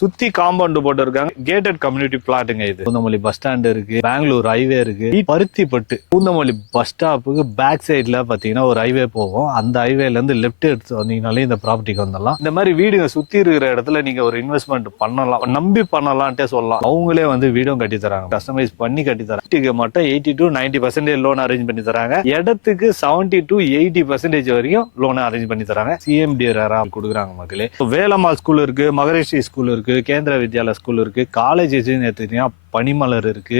சுத்தி காம்பவுண்ட் போட்டு இருக்காங்க. கேட்டட் கம்யூனிட்டி பிளாட்டுங்க இது. பூந்தமல்லி பஸ் ஸ்டாண்ட் இருக்கு, பெங்களூர் ஹைவே இருக்கு, பருத்திப்பட்டு. பூந்தமல்லி பஸ் ஸ்டாப்புக்கு பேக் சைட்ல பாத்தீங்கன்னா ஒரு ஹைவே போகும். அந்த ஹைவேல இருந்து லெப்ட் எடுத்து வந்தீங்கனாலே இந்த ப்ராப்பர்ட்டிக்கு வந்துடலாம். இந்த மாதிரி வீடுங்க சுத்தி இருக்கிற இடத்துல நீங்க ஒரு இன்வெஸ்ட்மெண்ட் பண்ணலாம், நம்பி பண்ணலாம்ட்டே சொல்லலாம். அவங்களே வந்து வீடும் கட்டி தராங்க, கஸ்டமைஸ் பண்ணி கட்டி தராங்க. வீட்டுக்கு மட்டும் 80 to 90% லோன் அரேஞ்ச் பண்ணி தராங்க. இடத்துக்கு 70 to 80% வரைக்கும் லோன் அரேஞ்ச் பண்ணி தராங்க. சிஎம்டி கொடுக்குறாங்க மக்களே. வேலம்மாள் ஸ்கூல் இருக்கு, மகரிஷி ஸ்கூல் இருக்கு, கேந்திர வித்யாலயா ஸ்கூல் இருக்கு, காலேஜ் எடுத்துட்டீங்கன்னா பனிமலர் இருக்கு.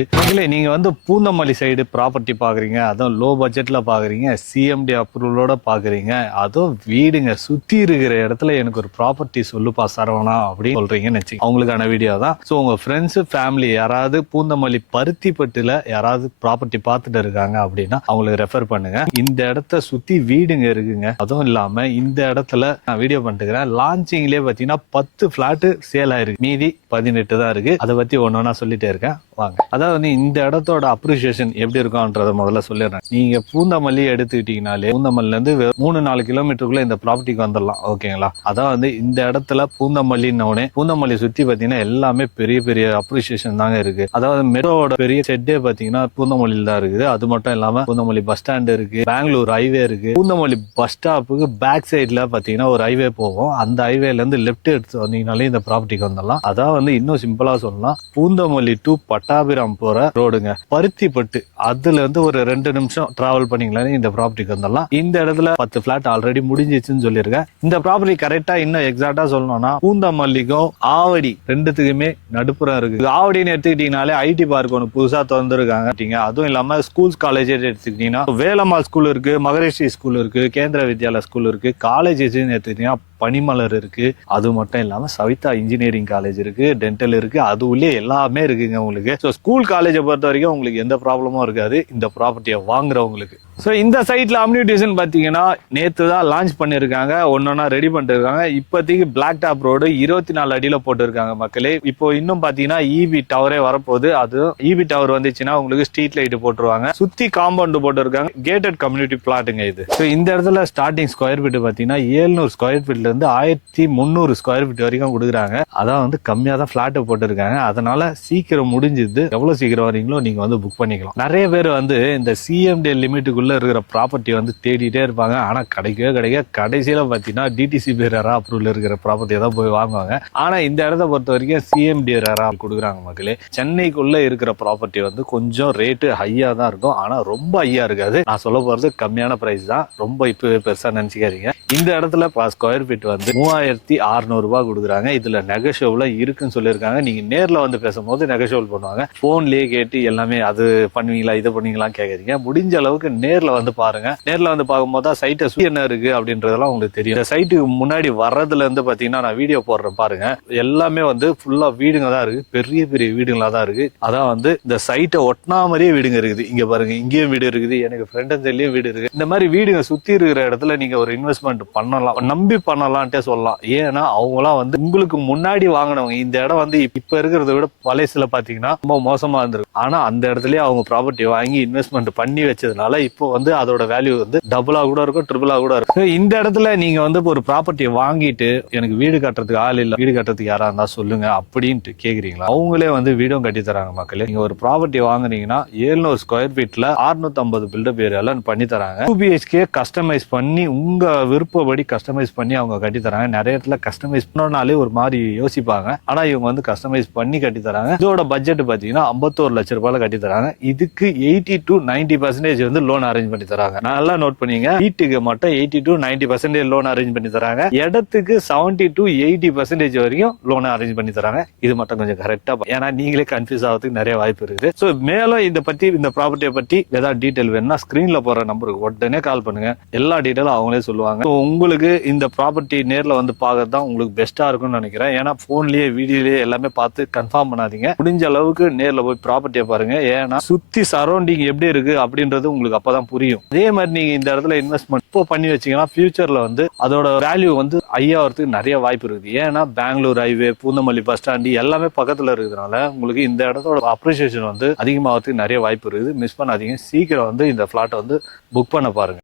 நீங்க வந்து பூந்தமல்லி சைடு ப்ராப்பர்ட்டி பாக்குறீங்க, அதுவும் லோ பட்ஜெட்ல பாக்குறீங்க, சிஎம்டி அப்ரூவலோட பாக்குறீங்க, அதுவும் வீடுங்க சுத்தி இருக்கிற இடத்துல எனக்கு ஒரு ப்ராப்பர்ட்டி சொல்லுப்பா சரவணா அப்படின்னு சொல்றீங்கன்னு வச்சு அவங்களுக்கான வீடியோ தான். ஸோ உங்க ஃப்ரெண்ட்ஸ் ஃபேமிலி யாராவது பூந்தமல்லி பருத்திப்பட்டுல யாராவது ப்ராப்பர்ட்டி பார்த்துட்டு இருக்காங்க அப்படின்னா அவங்களுக்கு ரெஃபர் பண்ணுங்க. இந்த இடத்த சுத்தி வீடுங்க இருக்குங்க. அதுவும் இல்லாம இந்த இடத்துல நான் வீடியோ பண்ணிட்டுக்கிறேன். லான்ச்சிங்லயே பாத்தீங்கன்னா 10 பிளாட் சேல் ஆயிருக்கு, மீதி 18 தான் இருக்கு. அதை பத்தி ஒன்னொன்னா சொல்லிட்டே இருக்கேன் வாங்க. அதாவது இந்த இடத்தோட அப்ரிசியேஷன் எப்படி இருக்கும்ன்றத முதல்ல சொல்லிடுறேன். நீங்க பூந்தமல்லி எடுத்துக்கிட்டீங்கனாலே பூந்தமல்லில இருந்து 3-4 கிலோமீட்டருக்குள்ள இந்த ப்ராப்பர்ட்டிக்கு வந்துடலாம், ஓகேங்களா? அதாவது இந்த இடத்துல பூந்தமல்லின்னு பூந்தமல்லி சுத்தி பாத்தீங்கன்னா எல்லாமே பெரிய பெரிய அப்ரிசியேஷன் தாங்க இருக்கு. அதாவது மெட்ரோட பெரிய செட்டே பாத்தீங்கன்னா பூந்தமல்லியில தான் இருக்குது. அது மட்டும் இல்லாம பூந்தமல்லி பஸ் ஸ்டாண்ட் இருக்கு, பெங்களூர் ஹைவே இருக்கு. பூந்தமல்லி பஸ் ஸ்டாப்புக்கு பேக் சைட்ல பாத்தீங்கன்னா ஒரு ஹைவே போகும். அந்த ஹைவேல இருந்து லெப்ட் எடுத்து வந்தீங்கனாலே இந்த ப்ராப்பர்ட்டிக்கு வந்துடலாம். அதாவது இன்னும் சிம்பிளா சொல்லலாம், பூந்தமல்லி டு பட்டாபிராம் போற ரோடுங்க, பருத்திப்பட்டு. அதுல இருந்து ஒரு 2 நிமிஷம் டிராவல் பண்ணீங்களே இந்த ப்ராப்பர்ட்டிக்கு வந்துடலாம். இந்த இடத்துல 10 பிளாட் ஆல்ரெடி முடிஞ்சிச்சுன்னு சொல்லியிருக்கேன். இந்த ப்ராப்பர்ட்டி கரெக்டா இன்னும் எக்ஸாக்டா சொல்லணும்னா பூந்தமல்லிக்கும் ஆவடி ரெண்டுத்துக்குமே நடுப்புறம் இருக்கு. ஆவடின்னு எடுத்துக்கிட்டீங்கனாலே ஐடி பார்க் ஒன்று புதுசா திறந்துருக்காங்க. அதுவும் இல்லாம ஸ்கூல்ஸ் காலேஜ் எடுத்துக்கிட்டீங்கன்னா வேலம்மாள் ஸ்கூல் இருக்கு, மகரிஷி ஸ்கூல் இருக்கு, கேந்திர வித்யாலயா ஸ்கூல் இருக்கு, காலேஜ் எடுத்துக்கிட்டீங்கன்னா பனிமலர் இருக்கு. அது மட்டும் இல்லாம சவிதா இன்ஜினியரிங் காலேஜ் இருக்கு, டென்டல் இருக்கு. அது உள்ளே எல்லாமே இருக்குங்க உங்களுக்கு. ஸோ ஸ்கூல் காலேஜை பொறுத்த வரைக்கும் உங்களுக்கு எந்த ப்ராப்ளமும் இருக்காது இந்த ப்ராப்பர்ட்டியை வாங்குறவங்களுக்கு. ஸோ இந்த சைட்ல அம்யூனிட்டிஸ்ன்னு பார்த்தீங்கன்னா நேற்று தான் லான்ச் பண்ணியிருக்காங்க, ஒன்னொன்னா ரெடி பண்ணிட்டு இருக்காங்க. இப்போதைக்கு பிளாக் டாப் ரோடு 24 அடியில் போட்டுருக்காங்க மக்களே. இப்போ இன்னும் பார்த்தீங்கன்னா இபி டவரே வரப்போகுது. அது இபி டவர் வந்துச்சுன்னா உங்களுக்கு ஸ்ட்ரீட் லைட் போட்டுருவாங்க. சுத்தி காம்பவுண்ட் போட்டுருக்காங்க. கேட்டட் கம்யூனிட்டி பிளாட்டுங்க இது. ஸோ இந்த இடத்துல ஸ்டார்டிங் ஸ்கொயர் ஃபீட் பார்த்தீங்கன்னா 700 ஸ்கொயர் ஃபீட்ல இருந்து 1300 ஸ்கொயர் ஃபீட் வரைக்கும் கொடுக்குறாங்க. அதான் கம்மியாக தான் பிளாட் போட்டுருக்காங்க. அதனால சீக்கிரம் முடிஞ்சுது. எவ்வளவு சீக்கிரம் வரீங்களோ நீங்க புக் பண்ணிக்கலாம். நிறைய பேர் இந்த சிஎம்டி லிமிட்டுக்குள்ள இருக்கிற ப்ராப்பர்ட்டி தேடிட்டே இருப்பாங்க. ஆனா கிடைக்க கடைசியில பாத்தீங்கன்னா டிடிசி ரேரா அப்ரூவல் இருக்கிற ப்ராப்பர்ட்டியை தான் போய் வாங்குவாங்க. ஆனா இந்த இடத்த பொறுத்த வரைக்கும் சிஎம்டி ரேரா கொடுக்குறாங்க மக்களே. சென்னைக்குள்ள இருக்கிற ப்ராப்பர்ட்டி கொஞ்சம் ரேட்டு ஹையா தான் இருக்கும். ஆனா ரொம்ப ஹையா இருக்காது. நான் சொல்ல போறது கம்மியான பிரைஸ் தான், ரொம்ப இப்பவே பெருசா நினைச்சுக்காதீங்க. இந்த இடத்துல ஸ்கொயர் ஃபீட் 3600 ரூபாய் கொடுக்குறாங்க. இதுல நெகோஷியபிளா இருக்குன்னு சொல்லியிருக்காங்க. நீங்க நேர்ல பேசும்போது நெகோஷியபிள் பண்ணுவாங்க. போன்லயே கேட்டு எல்லாமே அது பண்ணுவீங்களா இது பண்ணுவீங்களா கேட்காதீங்க. முடிஞ்ச அளவுக்கு நேர்ல பாருங்க. நேர்ல பார்க்கும்போது தான் சைட்டை சுத்தி என்ன இருக்கு அப்படின்றதெல்லாம் உங்களுக்கு தெரியும். இந்த சைட்டுக்கு முன்னாடி வர்றதுல இருந்து பாத்தீங்கன்னா நான் வீடியோ போடுறேன் பாருங்க. எல்லாமே ஃபுல்லா வீடுங்க தான் இருக்கு, பெரிய பெரிய வீடுங்களா தான் இருக்கு. அதான் இந்த சைட்டை ஒட்டினா மாதிரியே வீடுங்க இருக்குது. இங்க பாருங்க, இங்கேயும் வீடு இருக்குது, எனக்கு ஃப்ரெண்டன்ஸ்லயும் வீடு இருக்கு. இந்த மாதிரி வீடுங்க சுத்தி இருக்கிற இடத்துல நீங்க ஒரு இன்வெஸ்ட்மெண்ட் பண்ணலாம், நம்பி பண்ணலாம்ட்டே சொல்லலாம். ஏன்னா அவங்களாம் உங்களுக்கு முன்னாடி வாங்கினவங்க. இந்த இடம் இப்ப இருக்கிறத விட பழையசுல பாத்தீங்கன்னா ரொம்ப மோசமா இருந்திருக்கு. ஆனா அந்த இடத்துலயே அவங்க ப்ராப்பர்ட்டி வாங்கி இன்வெஸ்ட்மெண்ட் பண்ணி வச்சதுனால இப்போ அதோட வேல்யூ டபுளா கூட இருக்கும், ட்ரிபிளா கூட இருக்கும். இந்த இடத்துல நீங்க ஒரு ப்ராப்பர்ட்டியை வாங்கிட்டு எனக்கு வீடு கட்டுறதுக்கு ஆள் இல்ல, வீடு கட்டுறதுக்கு யாரா இருந்தா சொல்லுங்க அப்படின்ட்டு கேக்குறீங்களா, அவங்களே வீடும் கட்டி தராங்க மக்களே. நீங்க ஒரு ப்ராப்பர்ட்டி வாங்குனீங்கன்னா 700 ஸ்கொயர் ஃபீட்ல 650 பில்டப் ஏரியால பண்ணி தராங்க. 2BHK கஸ்டமைஸ் பண்ணி உங்க விருப்பப்படி கஸ்டமைஸ் பண்ணி அவங்க கட்டி தராங்க. நிறைய இடத்துல கஸ்டமைஸ் பண்ணனாலே ஒரு மாதிரி யோசிப்பாங்க. ஆனா இவங்க கஸ்டமைஸ் பண்ணி கட்டி தராங்க. இதோட பட்ஜெட் பாத்தீங்கன்னா 51 லட்சம் ரூபாயில கட்டி தராங்க. இதுக்கு 80 to 90% லோன் அரேஞ்ச் பண்ணி தராங்க. நல்லா நோட் பண்ணீங்க. வீட்டுக்கு மட்டும் 80 to 90% லோன் அரேஞ்ச் பண்ணி தராங்க. இடத்துக்கு 70 to 80% வரைக்கும் லோன் அரேஞ்ச் பண்ணி தராங்க. இது மட்டும் கொஞ்சம் கரெக்டா, ஏன்னா நீங்களே கன்ஃபியூஸ் ஆகிறதுக்கு நிறைய வாய்ப்பு இருக்குது. சோ மேலும் இந்த ப்ராப்பர்ட்டியை பத்தி ஏதாவது டீடைல் வேணும்னா ஸ்கிரீன்ல போற நம்பருக்கு உடனே கால் பண்ணுங்க. எல்லா டீடைலும் அவங்களே சொல்லுவாங்க. உங்களுக்கு இந்த ப்ராப்பர்ட்டி நேர்ல பார்க்கறது தான் உங்களுக்கு பெஸ்டா இருக்கும்னு நினைக்கிறேன். ஏன்னா போன்லயே வீடியோலயே எல்லாமே பார்த்து கன்ஃபார்ம் பண்ணாதீங்க. முடிஞ்ச அளவுக்கு நேர்ல போய் ப்ராப்பர்ட்டியை பாருங்க. ஏன்னா சுத்தி சரௌண்டிங் எப்படி இருக்கு அப்படின்றது உங்களுக்கு அப்பதான் புரியும். அதே மாதிரி நீங்க இந்த இடத்துல இன்வெஸ்ட்மெண்ட் இப்போ பண்ணி வச்சீங்கன்னா ஃபியூச்சர்ல அதோட வேல்யூ ஹையாகிறதுக்கு நிறைய வாய்ப்பு இருக்குது. ஏன்னா Bangalore highway, Poonamallee bus stand எல்லாமே பக்கத்துல இருக்கிறதுனால உங்களுக்கு இந்த இடத்தோட அப்ரிசியேஷன் அதிகமாகிறதுக்கு நிறைய வாய்ப்பு இருக்குது. மிஸ் பண்ணாதீங்க. சீக்கிரம் இந்த பிளாட்டை புக் பண்ண பாருங்க.